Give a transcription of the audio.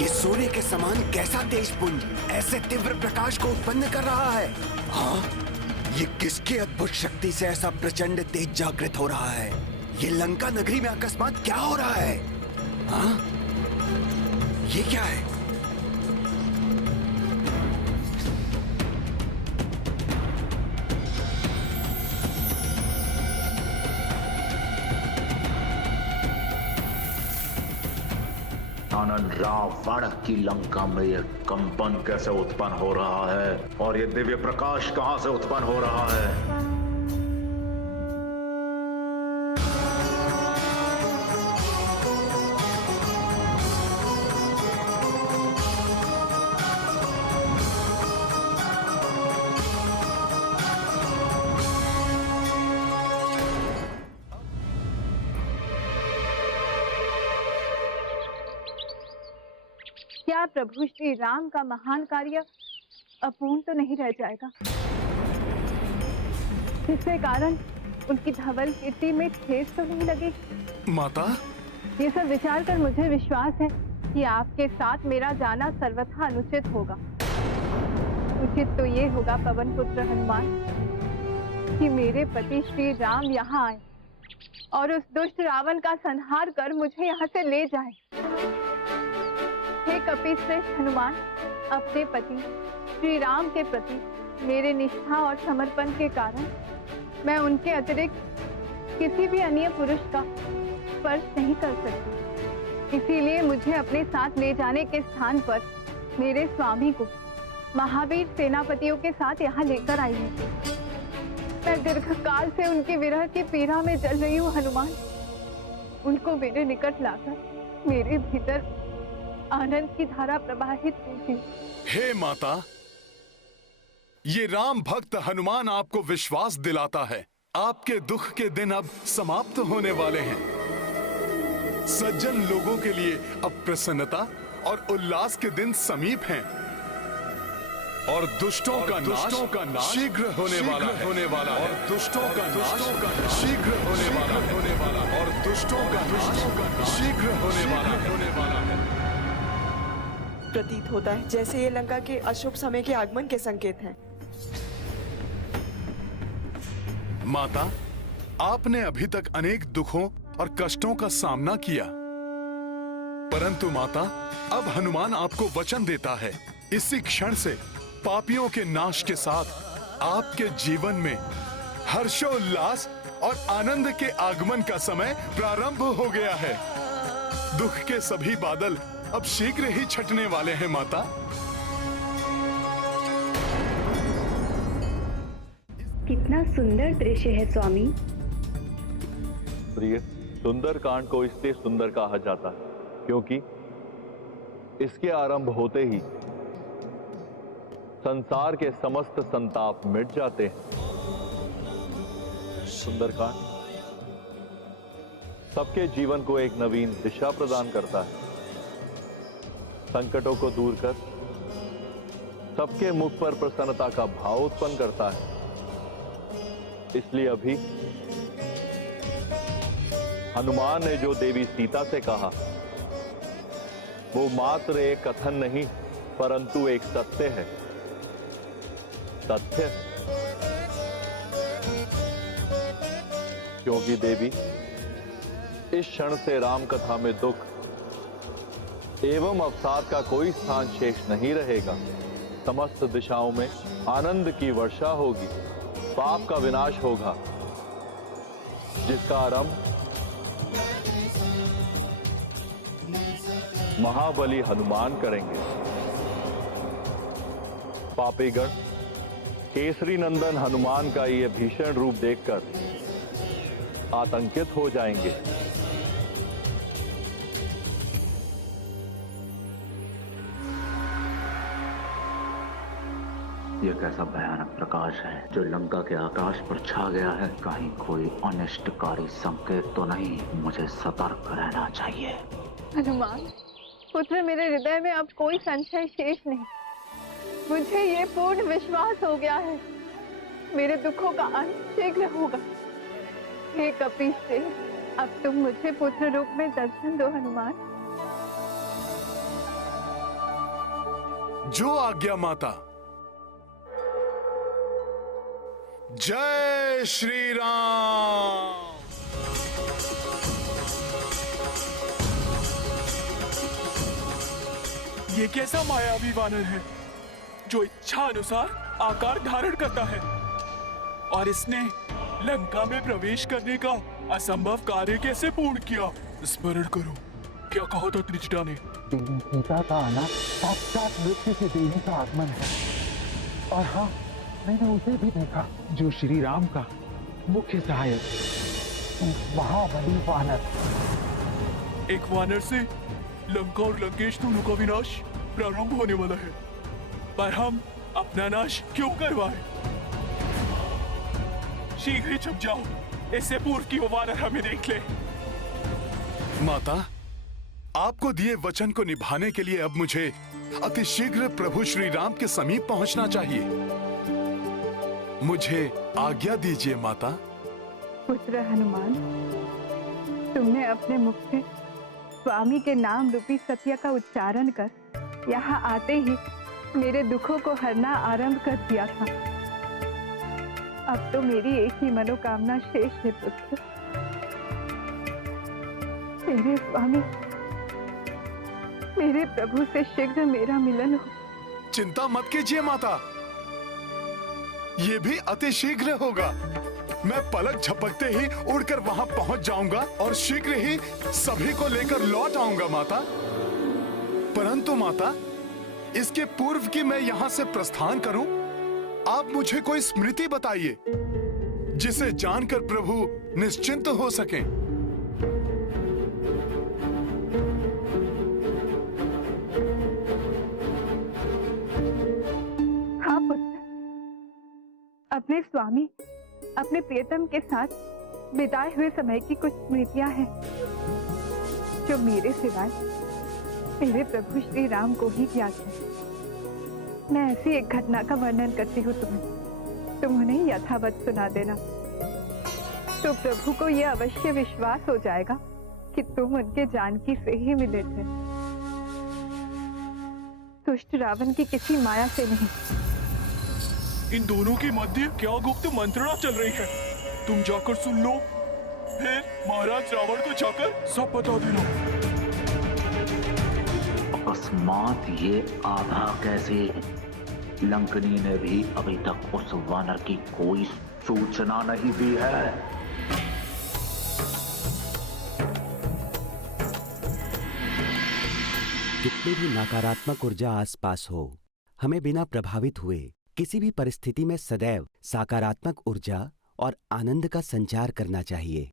ये सूर्य के समान कैसा तेजपुंज ऐसे तीव्र प्रकाश को उत्पन्न कर रहा है? हाँ, ये किसकी अद्भुत शक्ति से ऐसा प्रचंड तेज जागृत हो रहा है? ये लंका नगरी में अकस्मात क्या हो रहा है? हाँ, ये क्या है? आनंद रावण की लंका में यह कंपन कैसे उत्पन्न हो रहा है और ये दिव्य प्रकाश कहां से उत्पन्न हो रहा है? क्या प्रभु श्री राम का महान कार्य अपूर्ण तो नहीं रह जाएगा, जिसके कारण उनकी धवल कीर्ति में ठेस तो नहीं लगेगी? माता, ये सब विचार कर मुझे विश्वास है कि आपके साथ मेरा जाना सर्वथा अनुचित होगा। उचित तो ये होगा पवन पुत्र हनुमान कि मेरे पति श्री राम यहाँ आए और उस दुष्ट रावण का संहार कर मुझे यहाँ से ले जाए। हे कपीश्रेष्ठ हनुमान, अपने पति श्री राम के प्रति मेरे निष्ठा और समर्पण के कारण मैं उनके अतिरिक्त किसी भी अन्य पुरुष का स्पर्श नहीं कर सकती। इसीलिए मुझे अपने साथ ले जाने के स्थान पर मेरे स्वामी को महावीर सेनापतियों के साथ यहाँ लेकर आई हूँ। मैं दीर्घकाल से उनकी विरह की पीड़ा में जल रही हूँ हनुमान। उनको मेरे निकट लाकर मेरे भीतर आनंद की धारा प्रवाहित कीजिए। हे माता, ये राम भक्त हनुमान आपको विश्वास दिलाता है आपके दुख के दिन अब समाप्त होने वाले हैं। सज्जन लोगों के लिए अब प्रसन्नता और उल्लास के दिन समीप हैं और दुष्टों का नाश शीघ्र होने वाला है। और दुष्टों का नाश शीघ्र होने वाला है। और दुष्टों का नाश शीघ्र होने वाला है। प्रतीत होता है जैसे ये लंका के अशुभ समय के आगमन के संकेत हैं। माता, आपने अभी तक अनेक दुखों और कष्टों का सामना किया, परंतु माता, अब हनुमान आपको वचन देता है इसी क्षण से पापियों के नाश के साथ आपके जीवन में हर्षोल्लास और आनंद के आगमन का समय प्रारंभ हो गया है। दुख के सभी बादल अब शीघ्र ही छटने वाले हैं माता। कितना सुंदर दृश्य है स्वामी। प्रिय, सुंदर कांड को इसलिए सुंदर कहा जाता है क्योंकि इसके आरंभ होते ही संसार के समस्त संताप मिट जाते हैं। सुंदरकांड सबके जीवन को एक नवीन दिशा प्रदान करता है, संकटों को दूर कर सबके मुख पर प्रसन्नता का भाव उत्पन्न करता है। इसलिए अभी हनुमान ने जो देवी सीता से कहा वो मात्र एक कथन नहीं परंतु एक सत्य है। सत्य क्योंकि देवी, इस क्षण से राम कथा में दुख एवं अवसाद का कोई स्थान शेष नहीं रहेगा। समस्त दिशाओं में आनंद की वर्षा होगी, पाप का विनाश होगा, जिसका आरंभ महाबली हनुमान करेंगे। पापीगण केसरी नंदन हनुमान का यह भीषण रूप देखकर आतंकित हो जाएंगे। यह कैसा भयानक प्रकाश है जो लंका के आकाश पर छा गया है। कहीं कोई अनिष्टकारी संकेत तो नहीं? मुझे सतर्क रहना चाहिए। हनुमान पुत्र, मेरे हृदय में अब कोई संशय शेष नहीं। मुझे ये पूर्ण विश्वास हो गया है मेरे दुखों का अंत शीघ्र होगा। हे कपीश्रेष्ठ, अब तुम मुझे पुत्र रूप में दर्शन दो हनुमान। जो आज्ञा माता। जय श्री राम। ये कैसा मायावी वानर है जो इच्छा अनुसार आकार धारण करता है, और इसने लंका में प्रवेश करने का असंभव कार्य कैसे पूर्ण किया? स्मरण करो, क्या कहा था त्रिजटा ने? सीता का आना साक्षात मृत्यु से देवी का आगमन है। और हाँ, मैंने उसे भी देखा जो श्री राम का मुख्य सहायक, महाबली वानर। एक वानर से लंका और लंकेश दोनों का विनाश प्रारंभ होने वाला है, पर हम अपना नाश क्यों करवाएं? शीघ्र ही छुप जाओ, इससे पूर्व कि वो वानर हमें देख ले। माता, आपको दिए वचन को निभाने के लिए अब मुझे अतिशीघ्र प्रभु श्री राम के समीप पहुंचना चाहिए। मुझे आज्ञा दीजिए माता। पुत्र हनुमान, तुमने अपने मुख से स्वामी के नाम रूपी सत्य का उच्चारण कर यहाँ आते ही मेरे दुखों को हरना आरंभ कर दिया था। अब तो मेरी एक ही मनोकामना शेष है पुत्र। मेरे स्वामी, मेरे प्रभु से शीघ्र मेरा मिलन हो। चिंता मत कीजिए माता, ये भी अतिशीघ्र होगा। मैं पलक झपकते ही उड़कर वहां पहुंच जाऊंगा और शीघ्र ही सभी को लेकर लौट आऊंगा माता। परंतु माता, इसके पूर्व कि मैं यहां से प्रस्थान करूं, आप मुझे कोई स्मृति बताइए जिसे जानकर प्रभु निश्चिंत हो सकें। हाँ पुत्र, अपने स्वामी, अपने प्रियतम के साथ बिताए हुए समय की कुछ स्मृतियां हैं जो मेरे सिवाय मेरे प्रभु श्री राम को ही ज्ञात है। मैं ऐसी एक घटना का वर्णन करती हूँ तुम्हें, तुम उन्हें यथावत सुना देना, तो प्रभु को यह अवश्य विश्वास हो जाएगा कि तुम उनके जानकी से ही मिले थे, दुष्ट रावण की किसी माया से नहीं। इन दोनों के मध्य क्या गुप्त मंत्रणा चल रही है? तुम जाकर सुन लो, फिर महाराज रावण को जाकर सब बता देना। अकस्मात ये आधा कैसे? लंकनी ने भी अभी तक उस वानर की कोई सूचना नहीं दी है। कितनी भी नकारात्मक ऊर्जा आसपास हो, हमें बिना प्रभावित हुए किसी भी परिस्थिति में सदैव सकारात्मक ऊर्जा और आनंद का संचार करना चाहिए।